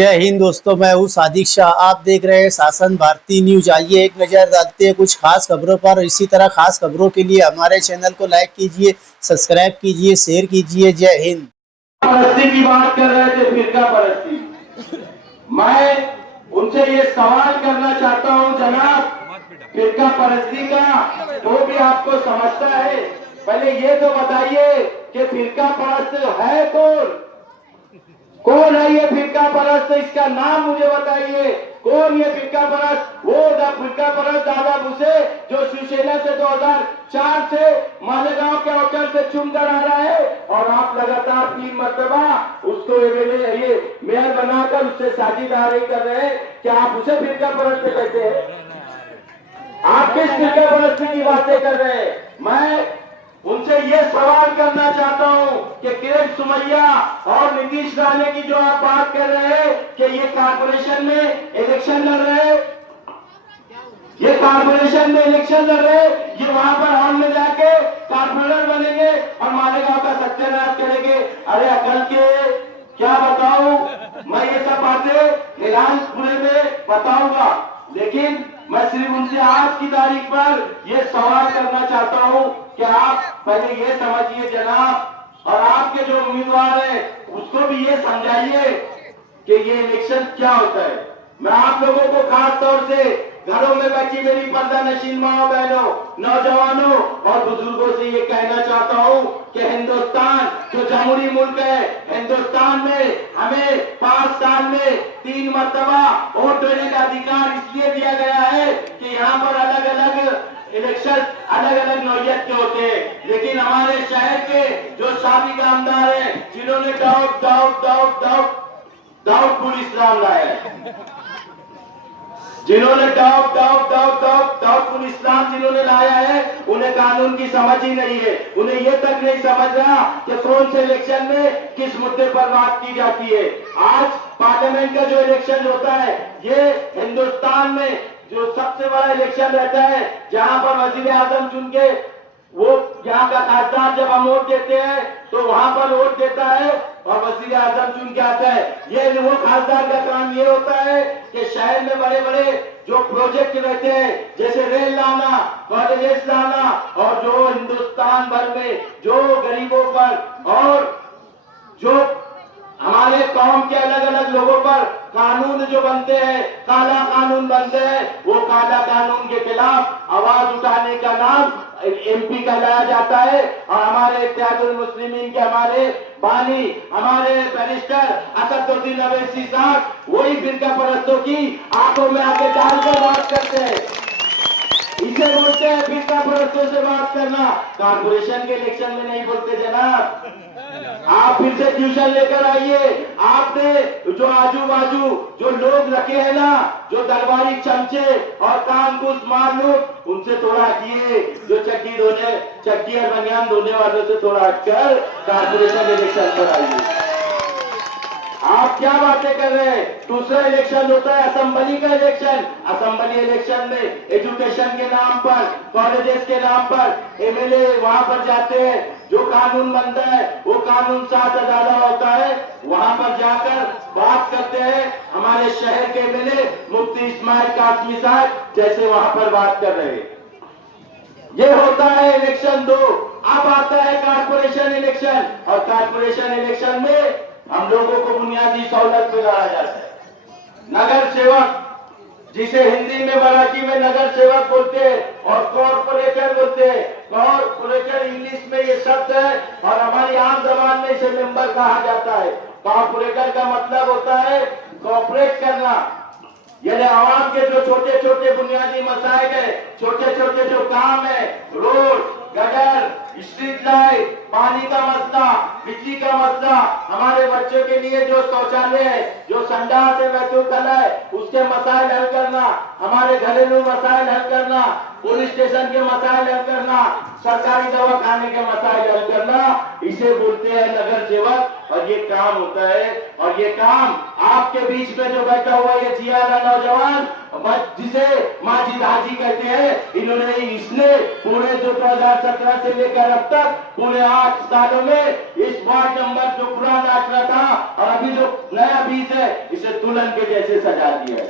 जय हिंद दोस्तों, मैं हूँ सादिक शाह। आप देख रहे हैं शासन भारती न्यूज। आइए एक नज़र डालते हैं कुछ खास खबरों पर। इसी तरह खास खबरों के लिए हमारे चैनल को लाइक कीजिए, सब्सक्राइब कीजिए, शेयर कीजिए। जय हिंद। परस्ती की बात कर रहे थे, फिरका परस्ती। मैं उनसे ये सवाल करना चाहता हूं जनाब, फिरका परस्ती का तो भी आपको समझता है, पहले ये तो बताइए कि फिरका परस्त है कौन? कौन है ये फिरका परस्त? इसका नाम मुझे बताइए। कौन ये फिरका परस्त? वो फिरका परस्त दादा भूसे जो शिवसेना से 2004 से मालेगांव के होटल से चुनकर आ रहा है, और आप लगातार 3 मरतबा उसको एमएलए ये मेयर बनाकर उससे साझेदारी कर रहे हैं। क्या आप उसे फिरका परस्त कहते हैं? आप किस फिरका परस्ती की बातें कर रहे हैं? मैं उनसे ये सवाल करना चाहता हूं कि किरण सुमैया और नीतीश राणे की जो आप बात कर रहे हैं कि ये कारपोरेशन में इलेक्शन लड़ रहे हैं, ये कारपोरेशन में इलेक्शन लड़ रहे हैं, ये वहां पर हॉल में जाके कारपोरेटर बनेंगे और मालेगांव का सत्यानाश करेंगे। अरे अकल के क्या बताऊं, मैं ये सब बातें रिलायंसपुरे में बताऊंगा, लेकिन मैं सिर्फ उनसे आज की तारीख पर यह सवाल करना चाहता हूं कि आप पहले ये समझिए जनाब, और आपके जो उम्मीदवार है उसको भी ये समझाइए कि ये इलेक्शन क्या होता है। मैं आप लोगों को खास तौर से घरों में बैठी मेरी पर्दा नशीन माओ बहनों, नौजवानों और बुजुर्गों से ये कहना चाहता हूं कि हिंदुस्तान जो जमहूरी मुल्क है, हिंदुस्तान में हमें 5 साल में 3 मरतबा वोट देने का अधिकार इसलिए दिया गया है कि यहाँ पर अलग अलग इलेक्शन अलग अलग नौयत के होते हैं, लेकिन हमारे शहर के जो साबिक आमदार हैं जिन्होंने दाऊदपुर इस्लाम लाया है, जिन्होंने दाऊदपुर इस्लाम जिन्होंने लाया है, उन्हें कानून की समझ ही नहीं है। उन्हें यह तक नहीं समझ रहा कि कौन से इलेक्शन में किस मुद्दे पर बात की जाती है। आज पार्लियामेंट का जो इलेक्शन होता है, ये हिंदुस्तान में जो सबसे बड़ा इलेक्शन रहता है, जहां पर वजीर आजम चुन के वो यहाँ का खासदार जब हम वोट देते हैं तो वहां पर वोट देता है और वजीर आजम चुन के आता है। ये वो खासदार का काम ये होता है कि शहर में बड़े बड़े जो प्रोजेक्ट रहते हैं, जैसे रेल लाना, कॉलेजेस लाना, और जो हिंदुस्तान भर में जो गरीबों पर और जो हमारे कौम के अलग अलग लोगों पर कानून जो बनते हैं, काला कानून बनते हैं, वो काला कानून के खिलाफ आवाज उठाने का नाम एमपी कहलाया जाता है। और हमारे इत्तेहादुल मुस्लिमीन के हमारे बानी, हमारे बैरिस्टर असदुद्दीन अवैसी साहब वही फिरका परस्तों की आंखों में आके डालकर बात करते हैं। इसे बोलते हैं फिरका परस्तों से बात करना। कारपोरेशन के इलेक्शन में नहीं बोलते जनाब। आप फिर से ट्यूशन लेकर आइए। आपने जो आजू बाजू जो लोग रखे हैं ना, जो दरबारी चमचे और कानकूस मारलूट, उनसे थोड़ा हटिए। जो चक्की और बनियान धोने वालों से थोड़ा हटकर कारपोरेशन इलेक्शन पर आइए। आप क्या बातें कर रहे हैं? दूसरा इलेक्शन होता है असेंबली का इलेक्शन। असेंबली इलेक्शन में एजुकेशन के नाम पर, कॉलेजेस के नाम पर एमएलए वहां पर जाते हैं, जो कानून बनता है वो कानून 7 ज्यादा होता है, वहां पर जाकर बात करते हैं। हमारे शहर के एमएलए मुफ्ती इस्माइल कासमी साहब जैसे वहां पर बात कर रहे हैं। ये होता है इलेक्शन 2। अब आता है कारपोरेशन इलेक्शन, और कारपोरेशन इलेक्शन में हम लोगों को बुनियादी सहूलत में लाया जाता है। नगर सेवक, जिसे हिंदी में मराठी में नगर सेवक बोलते हैं और कॉर्पोरेटर बोलते हैं। कॉर्पोरेटर इंग्लिश में ये शब्द है और हमारी आम जबान में इसे मेंबर कहा जाता है। कॉर्पोरेटर का मतलब होता है कॉर्पोरेट करना, यानी आवाम के जो छोटे छोटे बुनियादी मसाइल है, छोटे छोटे जो काम है, रोड, गटर, स्ट्रीट लाइट, पानी का मसला, बिजली का मसला, हमारे बच्चों के लिए जो शौचालय है, जो संडास है, बैतूल है, उसके मसाइल हल करना, हमारे घरेलू मसाइल हल करना, पुलिस स्टेशन के मसाइल हल करना, सरकारी दवा खाने के मसाइल हल करना, इसे बोलते हैं नगर सेवक। और ये काम होता है, और ये काम आपके बीच में जो बैठा हुआ ये जियाला नौजवान जिसे माजिद हाजी कहते हैं, इसने पूरे जो 2017 से लेकर अब तक पूरे 8 सालों में इस वार्ड नंबर जो पुराना आंकड़ा था और अभी जो नया 20 है, इसे दुल्हन के जैसे सजा दिया है।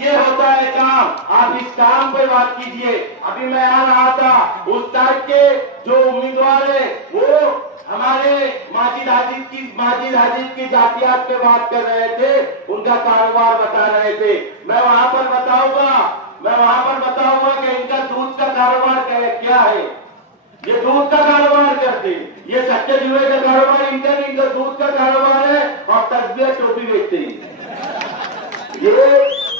ये होता है काम। आप इस काम पे बात कीजिए। अभी मैं आ रहा था, उस टाइप के जो उम्मीदवार है वो हमारे माजिद हाजिद की जातियात पे बात कर रहे थे, उनका कारोबार बता रहे थे। मैं वहां पर बताऊंगा कि इनका दूध का कारोबार क्या है। ये दूध का कारोबार करते, ये सच्चे जुए का कारोबार इनका नहीं, इनका दूध का कारोबार है और तस्बीह टोपी बेचते हैं। ये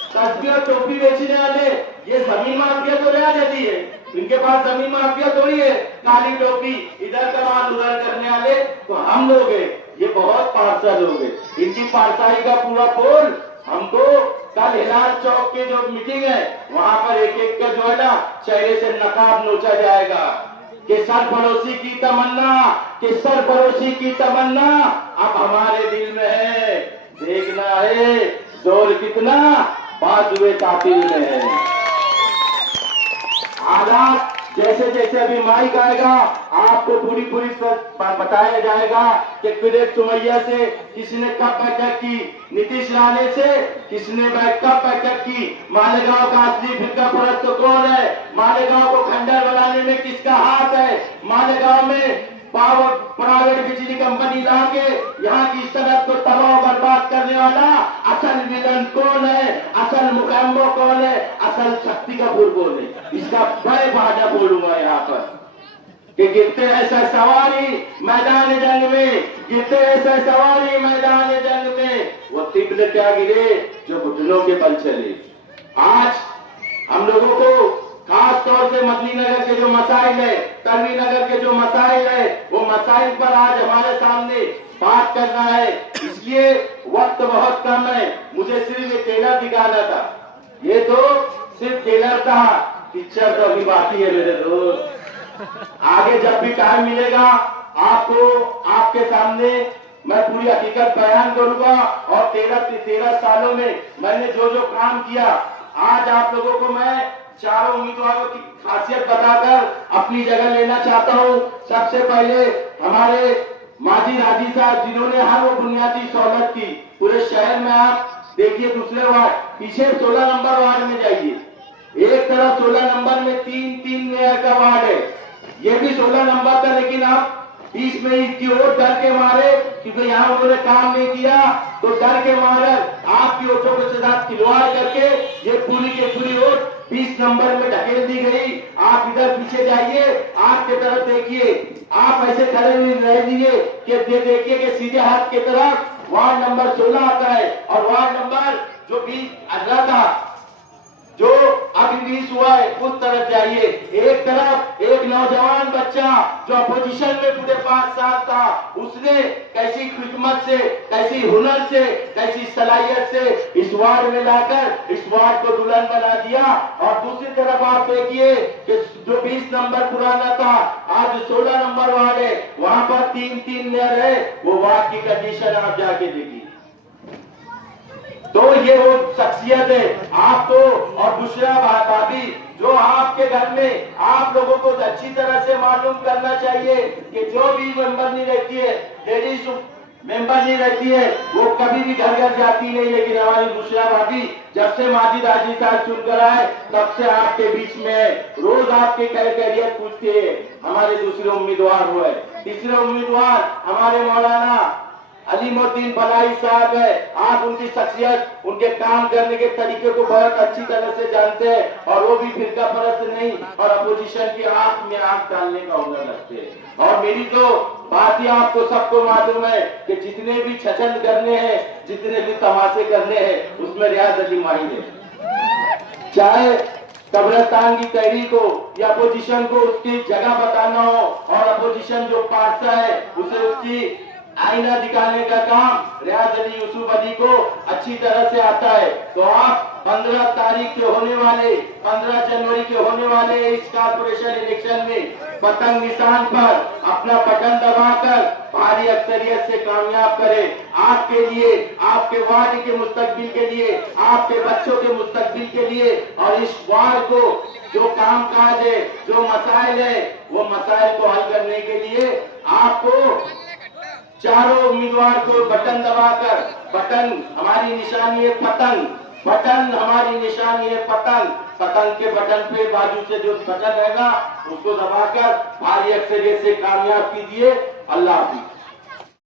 तस्बीह टोपी बेचने वाले ये जमीन माफिया तो रहने दी है, इनके पास जमीन माफिया थोड़ी है। काली टोपी इधर का माल उधर करने वाले तो हम लोग हैं। ये बहुत पारसा लोग हैं। इनकी पारसाई का पूरा पोल हमको कल हिलाल चौक के जो मीटिंग है वहां पर एक एक का जो है ना चेहरे से नकाब नोचा जाएगा कि सरफरोशी की तमन्ना अब हमारे दिल में है। देखना है जोर कितना बाजुए कातिल में है। हालात जैसे जैसे अभी माइक आएगा आपको पूरी बताया जाएगा कि किरेट सुमैया से किसने कब बैठक की, नीतीश राणे से किसने कब बैठक की, मालेगांव का असली फिरका परस्त कौन है, मालेगांव को खंडर बनाने में किसका हाथ है, मालेगांव में प्राइवेट बिजली कंपनी लाके यहाँ की सड़क को तबाह बर्बाद करने वाला असल विलन कौन है, असल मुकम्मो कौन है, असल शक्ति कपूर कौन है। इसका बड़े बाजा बोलूंगा यहाँ पर कि गिरते ऐसा सवारी मैदान जंग में वो तिब्र क्या गिरे जो घुटनों के बल चले। आज हम लोगों को खास तौर से मदनी नगर के जो मसाइल है, तलवी नगर के जो मसाइल है, वो मसाइल पर आज हमारे सामने बात करना है। इसलिए वक्त बहुत कम है, मुझे सिर्फ ये ट्रेलर दिखाना था। ये तो सिर्फ ट्रेलर था, पिक्चर तो अभी बाकी है मेरे दोस्त। आगे जब भी टाइम मिलेगा आपको आपके सामने मैं पूरी हकीकत बयान करूंगा और 13 सालों में मैंने जो जो काम किया आज आप लोगों को मैं चारों उम्मीदवारों की खासियत बताकर अपनी जगह लेना चाहता हूं। सबसे पहले हमारे माजिद हाजी साहब जिन्होंने हर वो बुनियादी सहूलत की पूरे शहर में। आप देखिए दूसरे वार्ड पीछे 16 नंबर वार्ड में जाइए, एक तरफ 16 नंबर में 3 मेयर का वार्ड है, ये भी 16 नंबर था, लेकिन आप बीच में इसकी ओर डर के मारे क्योंकि यहाँ उन्होंने काम नहीं किया तो डर के मारे आपकी वोटों के साथ खिलवाड़ करके ये पूरी की पूरी वोट 20 नंबर में ढकेल दी गई। आप इधर पीछे जाइए, आपके तरफ देखिए, आप ऐसे खड़े रह दीजिए कि देखिए कि सीधे हाथ की तरफ वार्ड नंबर 16 आता है और वार्ड नंबर जो 20 18 था जो अभी 20 हुआ है उस तरफ जाइए। एक तरफ एक नौजवान बच्चा जो अपोजिशन में पूरे 5 साल था, उसने कैसी हिकमत से, कैसी हुनर से, कैसी सलाहियत से इस वार्ड में लाकर इस वार्ड को दुल्हन बना दिया। और दूसरी तरफ आप देखिए कि जो 20 नंबर पुराना था आज 16 नंबर वार्ड है, वहां पर 3 मेयर है। वो वार्ड की कंडीशन आप जाके देखिए तो ये वो शख्सियत है आपको। और दूसरा भाभी जो आपके घर में आप लोगों को अच्छी तरह से मालूम करना चाहिए कि जो भी मेंबर नहीं रहती है, लेडीज मेंबर नहीं रहती है, वो कभी भी घर घर जाती नहीं। लेकिन हमारी दूसरा भाभी जब से माजिद हाजी साहब चुनकर आए तब से आपके बीच में रोज आपके कैरियर पूछते हैं। हमारे दूसरे उम्मीदवार हुए, तीसरे उम्मीदवार हमारे मौलाना अलीमुद्दीन बलाई साहब है। आप उनकी शख्सियत, उनके काम करने के तरीके को बहुत अच्छी तरह से जानते हैं और वो भी फिरका परस्त नहीं और अपोजिशन की आंख में आंख डालने का हुनर रखते हैं। और मेरी तो बात ही आपको सबको मालूम है कि जितने भी छछन करने हैं, जितने भी तमाशे करने हैं, उसमें रियाज अली माहिर है। चाहे कब्रिस्तान की तहरीक हो या अपोजिशन को उसकी जगह बताना हो और अपोजिशन जो पार्सा है उसे उसकी आईना दिखाने का काम रियाज अली यूसुफ अली को अच्छी तरह से आता है। तो आप 15 तारीख के होने वाले 15 जनवरी के होने वाले इस कारपोरेशन इलेक्शन में पतंग निशान पर अपना बटन दबाकर भारी अक्सरियत से कामयाब करे। आपके लिए, आपके वार्ड के मुस्तकबिल के लिए, आपके बच्चों के मुस्तकबिल के लिए और इस वार्ड को जो काम काज है, जो मसाइल है, वो मसाइल को हल करने के लिए आपको चारों उम्मीदवार को बटन दबाकर, बटन हमारी निशानी है पतंग, बटन हमारी निशानी है पतंग, पतंग के बटन पे बाजू से जो बटन रहेगा उसको दबाकर भारी अक्सरियत से कामयाब कीजिए। अल्लाह हाफिज।